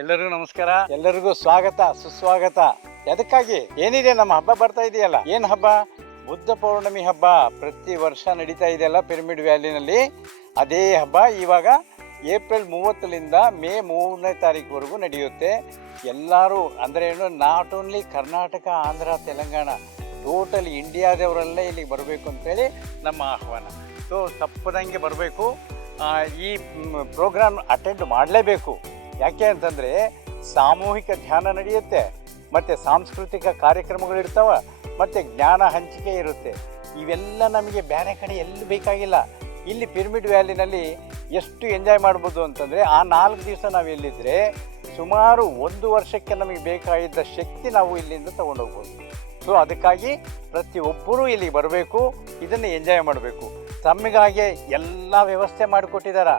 ಎಲ್ಲರಿಗೂ ನಮಸ್ಕಾರ, ಎಲ್ಲರಿಗೂ ಸ್ವಾಗತ ಸುಸ್ವಾಗತ. ಅದಕ್ಕಾಗಿ ಏನಿದೆ, ನಮ್ಮ ಹಬ್ಬ ಬರ್ತಾ ಇದೆಯಲ್ಲ. ಏನ್ ಹಬ್ಬ? ಬುದ್ಧ ಪೌರ್ಣಮಿ ಹಬ್ಬ ಪ್ರತಿ ವರ್ಷ ನಡೀತಾ ಇದೆಯಲ್ಲ ಪಿರಮಿಡ್ ವ್ಯಾಲಿನಲ್ಲಿ. ಅದೇ ಹಬ್ಬ ಇವಾಗ ಏಪ್ರಿಲ್ 30ರಿಂದ ಮೇ 3ನೇ ತಾರೀಕುವರೆಗೂ ನಡೆಯುತ್ತೆ. ಎಲ್ಲರೂ ಅಂದರೆ ಏನು, not only Karnataka, Andhra, Telangana, total ಇಂಡಿಯಾದವರೆಲ್ಲ ಇಲ್ಲಿಗೆ ಬರಬೇಕು ಅಂತೇಳಿ ನಮ್ಮ ಆಹ್ವಾನ. ಸೊ ತಪ್ಪದಂಗೆ ಬರಬೇಕು. ಈ ಪ್ರೋಗ್ರಾಮ್ ಅಟೆಂಡ್ ಮಾಡಲೇಬೇಕು. ಯಾಕೆ ಅಂತಂದರೆ ಸಾಮೂಹಿಕ ಧ್ಯಾನ ನಡೆಯುತ್ತೆ, ಮತ್ತು ಸಾಂಸ್ಕೃತಿಕ ಕಾರ್ಯಕ್ರಮಗಳಿರ್ತಾವೆ, ಮತ್ತು ಜ್ಞಾನ ಹಂಚಿಕೆ ಇರುತ್ತೆ. ಇವೆಲ್ಲ ನಮಗೆ ಬೇರೆ ಕಡೆ ಎಲ್ಲಿ ಬೇಕಾಗಿಲ್ಲ. ಇಲ್ಲಿ ಪಿರಮಿಡ್ ವ್ಯಾಲಿನಲ್ಲಿ ಎಷ್ಟು ಎಂಜಾಯ್ ಮಾಡ್ಬೋದು ಅಂತಂದರೆ, ಆ 4 ದಿವಸ ನಾವು ಇಲ್ಲಿದ್ದರೆ ಸುಮಾರು 1 ವರ್ಷಕ್ಕೆ ನಮಗೆ ಬೇಕಾಗಿದ್ದ ಶಕ್ತಿ ನಾವು ಇಲ್ಲಿಂದ ತೊಗೊಂಡೋಗ್ಬೋದು. ಸೊ ಅದಕ್ಕಾಗಿ ಪ್ರತಿಯೊಬ್ಬರೂ ಇಲ್ಲಿಗೆ ಬರಬೇಕು, ಇದನ್ನು ಎಂಜಾಯ್ ಮಾಡಬೇಕು. ತಮಗಾಗೆ ಎಲ್ಲ ವ್ಯವಸ್ಥೆ ಮಾಡಿಕೊಟ್ಟಿದ್ದಾರೆ.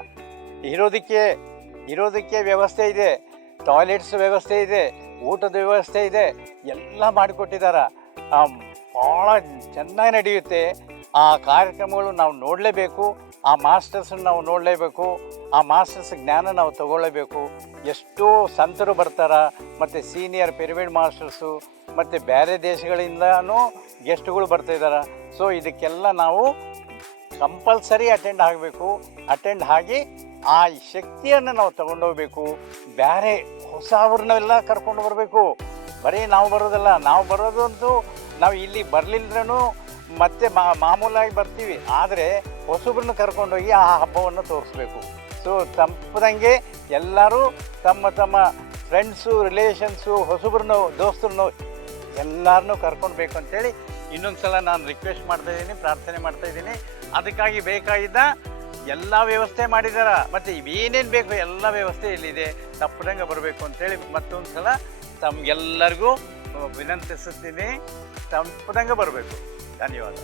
ಇರೋದಕ್ಕೆ ವ್ಯವಸ್ಥೆ ಇದೆ, ಟಾಯ್ಲೆಟ್ಸ್ ವ್ಯವಸ್ಥೆ ಇದೆ, ಊಟದ ವ್ಯವಸ್ಥೆ ಇದೆ, ಎಲ್ಲ ಮಾಡಿಕೊಟ್ಟಿದ್ದಾರೆ. ಭಾಳ ಚೆನ್ನಾಗಿ ನಡೆಯುತ್ತೆ. ಆ ಕಾರ್ಯಕ್ರಮಗಳು ನಾವು ನೋಡಲೇಬೇಕು, ಆ ಮಾಸ್ಟರ್ಸನ್ನು ನಾವು ನೋಡಲೇಬೇಕು, ಆ ಮಾಸ್ಟರ್ಸ್ ಜ್ಞಾನ ನಾವು ತಗೊಳ್ಳೇಬೇಕು. ಎಷ್ಟೋ ಸಂತರು ಬರ್ತಾರೆ, ಮತ್ತು ಸೀನಿಯರ್ ಪಿರಮಿಡ್ ಮಾಸ್ಟರ್ಸು, ಮತ್ತು ಬೇರೆ ದೇಶಗಳಿಂದನೂ ಗೆಸ್ಟ್ಗಳು ಬರ್ತಾಯಿದ್ದಾರೆ. ಸೊ ಇದಕ್ಕೆಲ್ಲ ನಾವು ಕಂಪಲ್ಸರಿ ಅಟೆಂಡ್ ಆಗಬೇಕು. ಅಟೆಂಡ್ ಆಗಿ ಆ ಶಕ್ತಿಯನ್ನು ನಾವು ತಗೊಂಡೋಗ್ಬೇಕು. ಬೇರೆ ಹೊಸವ್ರನ್ನೆಲ್ಲ ಕರ್ಕೊಂಡು ಬರಬೇಕು. ಬರೀ ನಾವು ಬರೋದಲ್ಲ, ನಾವು ಬರೋದಂತೂ ನಾವು ಇಲ್ಲಿ ಬರಲಿಲ್ಲದ್ರೂ ಮತ್ತೆ ಮಾಮೂಲಾಗಿ ಬರ್ತೀವಿ. ಆದರೆ ಹೊಸಬ್ರನ್ನ ಕರ್ಕೊಂಡೋಗಿ ಆ ಹಬ್ಬವನ್ನು ತೋರಿಸ್ಬೇಕು. ಸೊ ತಪ್ಪದಂಗೆ ಎಲ್ಲರೂ ತಮ್ಮ ತಮ್ಮ ಫ್ರೆಂಡ್ಸು, ರಿಲೇಷನ್ಸು, ಹೊಸಬ್ರನ್ನ, ದೋಸ್ತರನ್ನು ಎಲ್ಲರನ್ನೂ ಕರ್ಕೊಳ್ಬೇಕು ಅಂತೇಳಿ ಇನ್ನೊಂದು ಸಲ ನಾನು ರಿಕ್ವೆಸ್ಟ್ ಮಾಡ್ತಾಯಿದ್ದೀನಿ, ಪ್ರಾರ್ಥನೆ ಮಾಡ್ತಾಯಿದ್ದೀನಿ. ಅದಕ್ಕಾಗಿ ಬೇಕಾಗಿದ್ದ ಎಲ್ಲ ವ್ಯವಸ್ಥೆ ಮಾಡಿದ್ದಾರೆ, ಮತ್ತು ಏನೇನು ಬೇಕು ಎಲ್ಲ ವ್ಯವಸ್ಥೆ ಇಲ್ಲಿದೆ. ತಪ್ಪದಂಗೆ ಬರಬೇಕು ಅಂತೇಳಿ ಮತ್ತೊಂದು ಸಲ ತಮಗೆಲ್ಲರಿಗೂ ವಿನಂತಿಸುತ್ತೀನಿ. ತಪ್ಪದಂಗೆ ಬರಬೇಕು. ಧನ್ಯವಾದ.